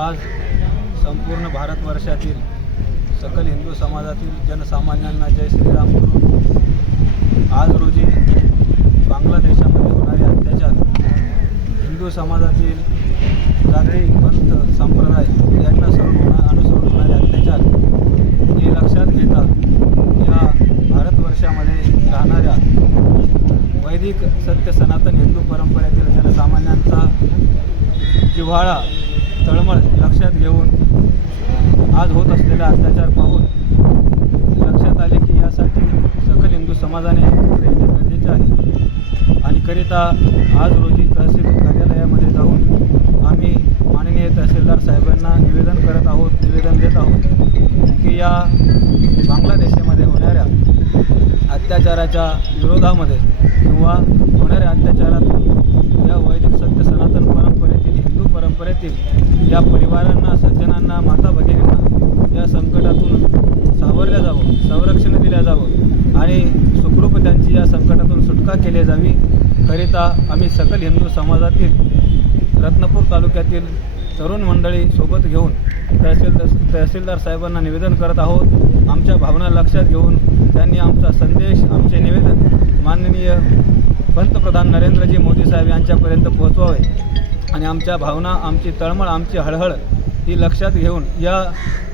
आज संपूर्ण भारतवर्षातील सकल हिंदू समाजातील जनसामान्यांना जय श्रीराम करून आज रोजी बांगलादेशामध्ये होणारे अत्याचार हिंदू समाजातील जाती पंथ संप्रदाय यांना सर्व होणा अनुसरून होणारे अत्याचार हे लक्षात घेता या भारतवर्षामध्ये राहणाऱ्या वैदिक सत्य सनातन हिंदू परंपरेतील जनसामान्यांना जिव्हाळा तळमळ लक्षात घेऊन आज होत असलेला अत्याचार पाहून लक्षात आले की यासाठी सकल हिंदू समाजाने एकत्र येणे गरजेचे आहे. आणि करिता आज रोजी तहसील कार्यालयामध्ये जाऊन आम्ही माननीय तहसीलदार साहेबांना निवेदन करत आहोत निवेदन देत आहोत की या बांगलादेशामध्ये होणाऱ्या अत्याचाराच्या विरोधामध्ये किंवा होणाऱ्या अत्याचारातून या वैदिक सत्य सनातन परंपरेतील हिंदू परंपरेतील या परिवारांना सज्जनांना माता भगिनींना या संकटातून सावरल्या जावं संरक्षण दिल्या जावं आणि सुखरूप त्यांची या संकटातून सुटका केली जावी करिता आम्ही सकल हिंदू समाजातील रत्नपूर तालुक्यातील तरुण मंडळी सोबत घेऊन तहसील तहसीलदार साहेबांना निवेदन करत आहोत. आमच्या भावना लक्षात घेऊन त्यांनी आमचा संदेश आमचे निवेदन माननीय पंतप्रधान नरेंद्रजी मोदी साहेब यांच्यापर्यंत पोहोचवावे. आणि आमच्या भावना आमची तळमळ आमची हळहळ ही लक्षात घेऊन या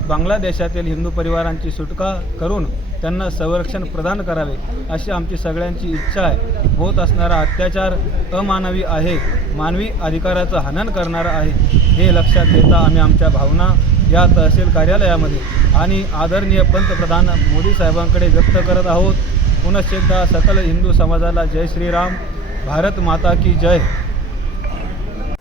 बांगलादेशातील हिंदू परिवारांची सुटका करून त्यांना संरक्षण प्रदान करावे अशी आमची सगळ्यांची इच्छा आहे. होत असणारा अत्याचार अमानवी आहे. मानवी अधिकाराचं हनन करणारा आहे. हे लक्षात घेता आम्ही आमच्या भावना या तहसील कार्यालयामध्ये आणि आदरणीय पंतप्रधान मोदी साहेबांकडे व्यक्त करत आहोत. पुनश्च एकदा सकल हिंदू समाजाला जय श्रीराम. भारत माता की जय.